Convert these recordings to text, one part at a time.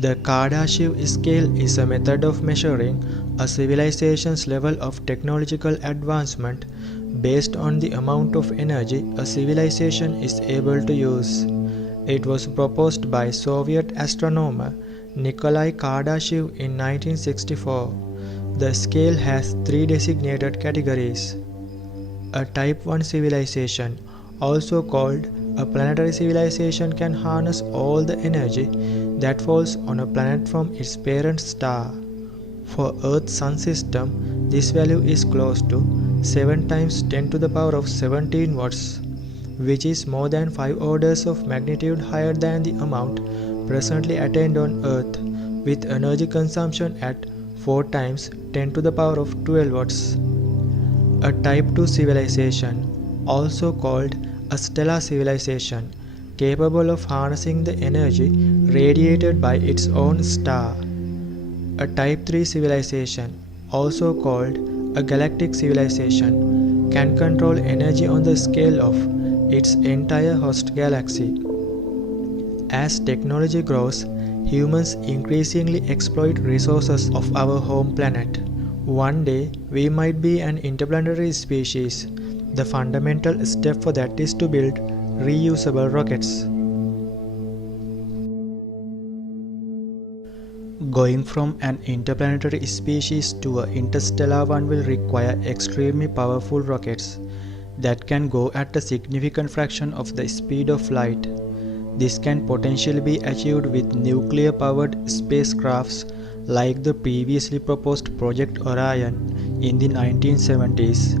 The Kardashev scale is a method of measuring a civilization's level of technological advancement based on the amount of energy a civilization is able to use. It was proposed by Soviet astronomer Nikolai Kardashev in 1964. The scale has three designated categories. A Type 1 civilization, also called a planetary civilization, can harness all the energy that falls on a planet from its parent star. For Earth's Sun system, this value is close to 7 times 10 to the power of 17 watts, which is more than 5 orders of magnitude higher than the amount presently attained on Earth, with energy consumption at 4 times 10 to the power of 12 watts. A Type 2 civilization, also called a stellar civilization, capable of harnessing the energy radiated by its own star. A Type 3 civilization, also called a galactic civilization, can control energy on the scale of its entire host galaxy. As technology grows, humans increasingly exploit resources of our home planet. One day, we might be an interplanetary species. The fundamental step for that is to build reusable rockets. Going from an interplanetary species to an interstellar one will require extremely powerful rockets that can go at a significant fraction of the speed of light. This can potentially be achieved with nuclear-powered spacecrafts like the previously proposed Project Orion in the 1970s.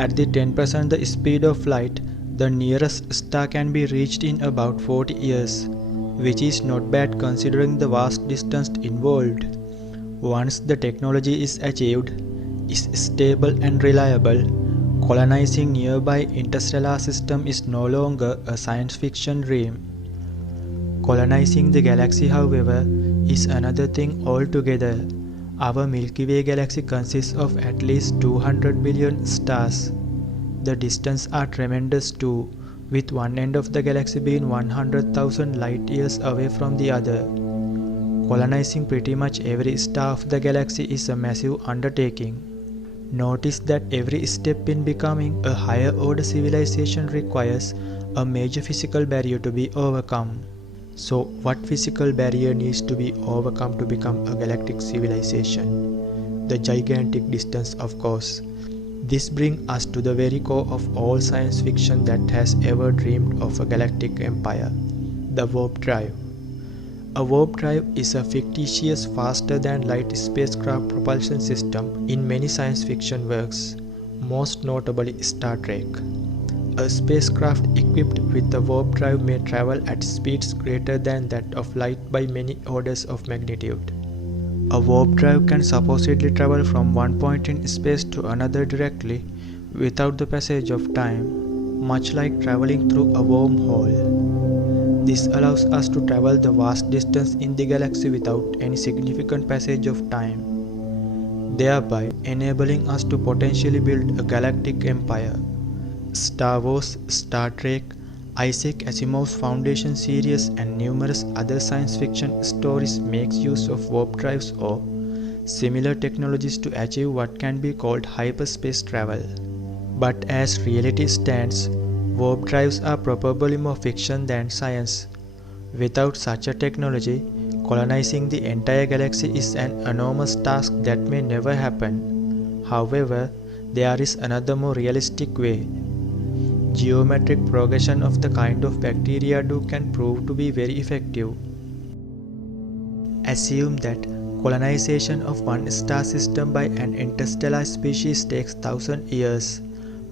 At the 10% the speed of light, the nearest star can be reached in about 40 years, which is not bad considering the vast distance involved. Once the technology is achieved, is stable and reliable, colonizing nearby interstellar system is no longer a science fiction dream. Colonizing the galaxy, however, is another thing altogether. Our Milky Way galaxy consists of at least 200 billion stars. The distances are tremendous too, with one end of the galaxy being 100,000 light years away from the other. Colonizing pretty much every star of the galaxy is a massive undertaking. Notice that every step in becoming a higher order civilization requires a major physical barrier to be overcome. So, what physical barrier needs to be overcome to become a galactic civilization? The gigantic distance, of course. This brings us to the very core of all science fiction that has ever dreamed of a galactic empire: the warp drive. A warp drive is a fictitious faster-than-light spacecraft propulsion system in many science fiction works, most notably Star Trek. A spacecraft equipped with a warp drive may travel at speeds greater than that of light by many orders of magnitude. A warp drive can supposedly travel from one point in space to another directly, without the passage of time, much like traveling through a wormhole. This allows us to travel the vast distance in the galaxy without any significant passage of time, thereby enabling us to potentially build a galactic empire. Star Wars, Star Trek, Isaac Asimov's Foundation series and numerous other science fiction stories makes use of warp drives or similar technologies to achieve what can be called hyperspace travel. But as reality stands, warp drives are probably more fiction than science. Without such a technology, colonizing the entire galaxy is an enormous task that may never happen. However, there is another more realistic way. Geometric progression of the kind of bacteria do can prove to be very effective. Assume that colonization of one star system by an interstellar species takes 1,000 years,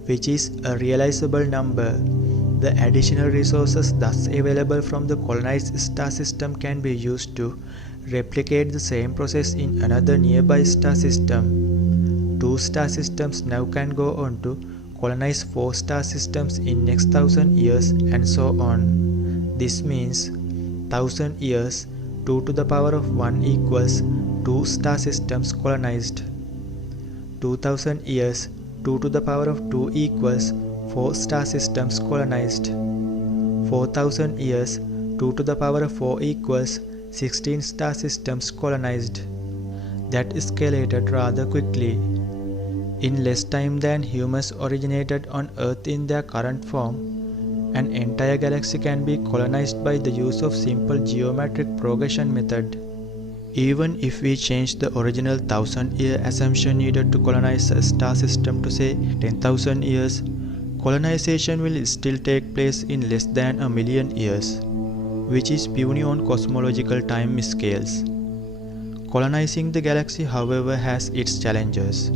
which is a realizable number. The additional resources thus available from the colonized star system can be used to replicate the same process in another nearby star system. 2 star systems now can go on to colonize 4 star systems in next 1,000 years and so on. This means 1,000 years 2 to the power of 1 equals 2 star systems colonized. 2,000 years 2 to the power of 2 equals 4 star systems colonized. 4,000 years 2 to the power of 4 equals 16 star systems colonized. That escalated rather quickly. In less time than humans originated on Earth in their current form, an entire galaxy can be colonized by the use of simple geometric progression method. Even if we change the original 1000-year assumption needed to colonize a star system to say 10,000 years, colonization will still take place in less than a million years, which is puny on cosmological time scales. Colonizing the galaxy, however, has its challenges.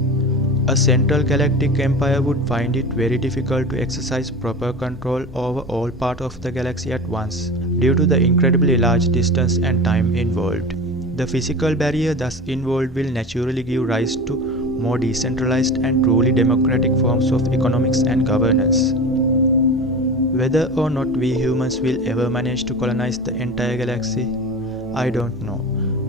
A central galactic empire would find it very difficult to exercise proper control over all parts of the galaxy at once, due to the incredibly large distance and time involved. The physical barrier thus involved will naturally give rise to more decentralized and truly democratic forms of economics and governance. Whether or not we humans will ever manage to colonize the entire galaxy, I don't know.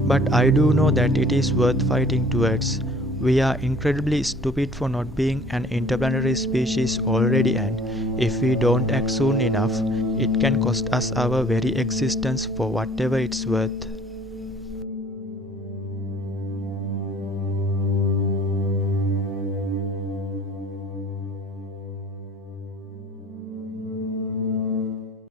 But I do know that it is worth fighting towards. We are incredibly stupid for not being an interplanetary species already, and if we don't act soon enough, it can cost us our very existence for whatever it's worth.